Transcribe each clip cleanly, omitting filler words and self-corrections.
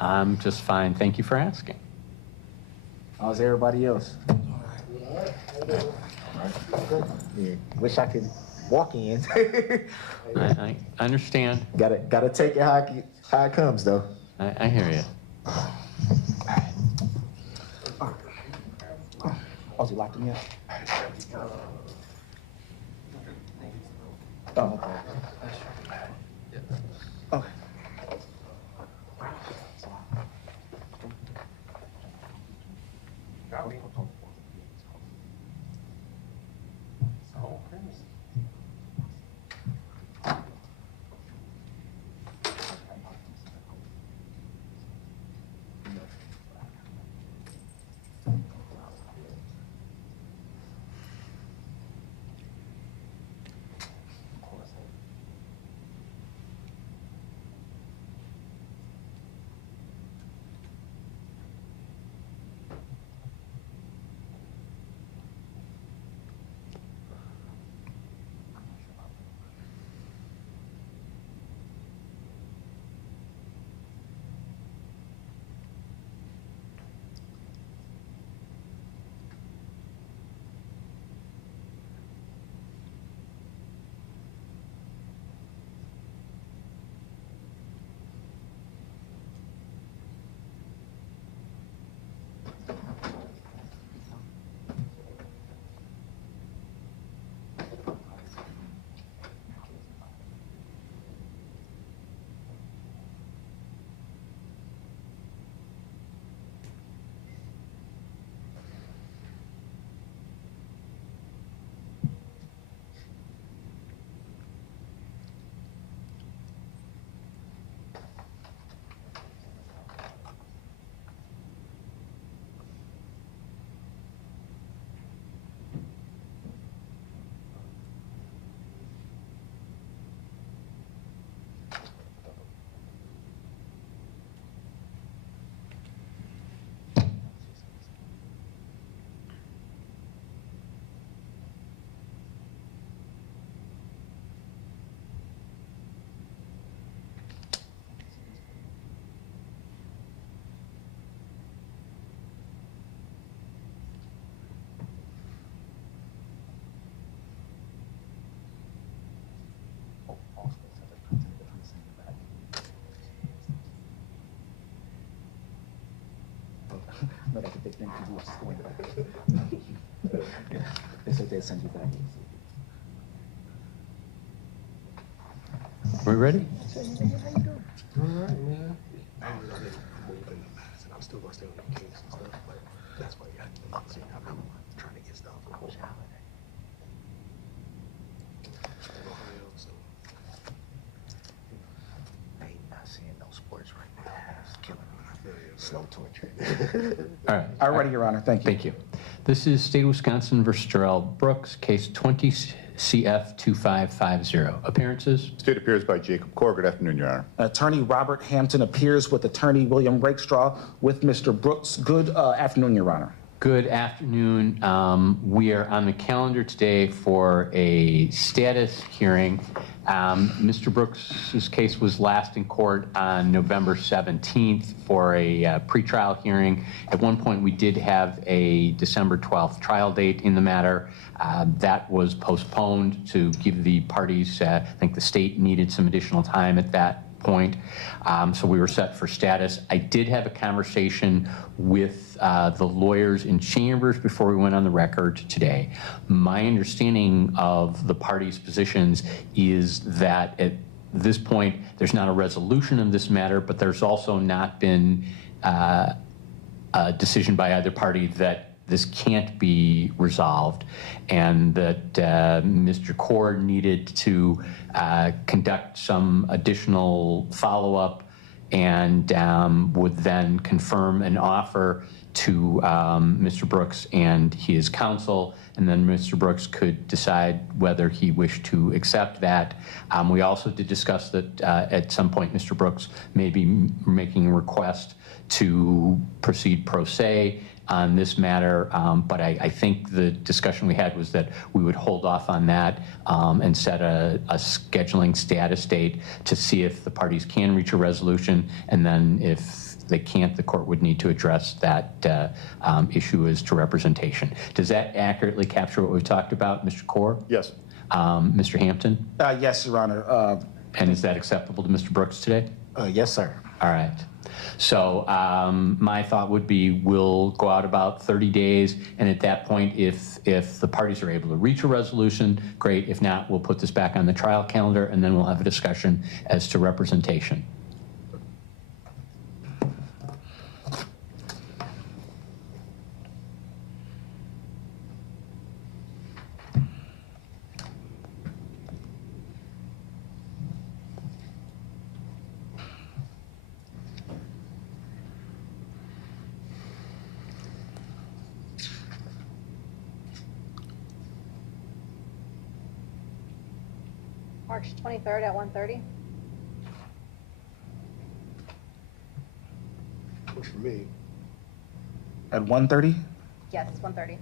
I'm just fine. Thank you for asking. How's everybody else? All right. Good. Yeah. Wish I could walk in. I understand. Gotta take it how it comes, though. I hear you. Oh, is he locked in yet? Oh, okay. Okay. No, that's a big thing to do. They said they'd send you back. We ready? All right, man. I'm still gonna stay on the case and stuff, but that's why I'm trying to get stuff. I ain't not seeing no sports right now. It's killing me. Slow torture. All right. All righty, Your Honor. Thank you. Thank you. This is State of Wisconsin versus Darrell Brooks, case 20 CF 2550. Appearances? State appears by Jacob Core. Good afternoon, Your Honor. Attorney Robert Hampton appears with Attorney William Rakestraw with Mr. Brooks. Good afternoon, Your Honor. Good afternoon. We are on the calendar today for a status hearing. Mr. Brooks's case was last in court on November 17th for a pretrial hearing. At one point, we did have a December 12th trial date in the matter. That was postponed to give the parties, I think the state needed some additional time at that point. So we were set for status. I did have a conversation with the lawyers in chambers before we went on the record today. My understanding of the parties' positions is that at this point, there's not a resolution of this matter, but there's also not been a decision by either party that this can't be resolved, and that Mr. Core needed to conduct some additional follow-up and would then confirm an offer to Mr. Brooks and his counsel, and then Mr. Brooks could decide whether he wished to accept that. We also did discuss that at some point Mr. Brooks may be making a request to proceed pro se, on this matter, but I think the discussion we had was that we would hold off on that and set a scheduling status date to see if the parties can reach a resolution, and then if they can't, the court would need to address that issue as to representation. Does that accurately capture what we've talked about, Mr. Corr? Yes. Mr. Hampton? Yes, Your Honor. And is that acceptable to Mr. Brooks today? Yes, sir. All right. So my thought would be we'll go out about 30 days, and at that point, if the parties are able to reach a resolution, great. If not, we'll put this back on the trial calendar, and then we'll have a discussion as to representation. March 23rd at 1:30. Works for me. At 1:30? Yes, 1:30.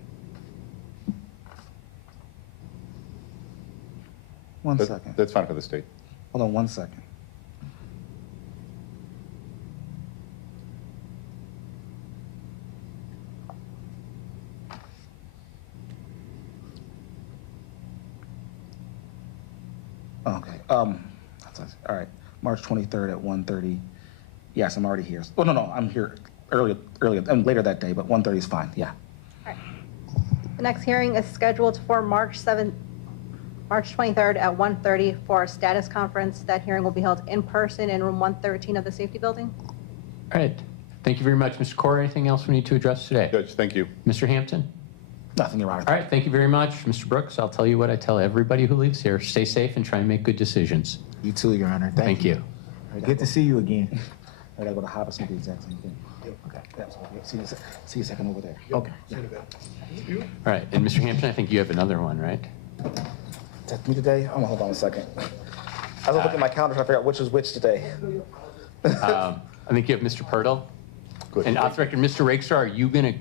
One second. That's fine for the state. Hold on 1 second. Okay. All right. March 23rd at 1:30. Yes, I'm already here. Oh, no, I'm here earlier, later that day, but 1:30 is fine. Yeah. All right. The next hearing is scheduled for March 23rd at 1:30 for a status conference. That hearing will be held in person in room 113 of the safety building. All right. Thank you very much, Mr. Corr. Anything else we need to address today? Judge, thank you. Mr. Hampton? Nothing, Your Honor. All right. Thank you very much, Mr. Brooks. I'll tell you what I tell everybody who leaves here. Stay safe and try and make good decisions. You too, Your Honor. Thank you. All right, good to see you again. I gotta go to Hobson, do the exact same thing. Okay. Absolutely. See you a second over there. Okay. Yeah. All right. And Mr. Hampton, I think you have another one, right? Is that me today? I'm gonna hold on a second. I was looking at my calendar trying to figure out which is which today. I think you have Mr. Pirtle. Good. And off the record, Mr. Rakestraw, are you going to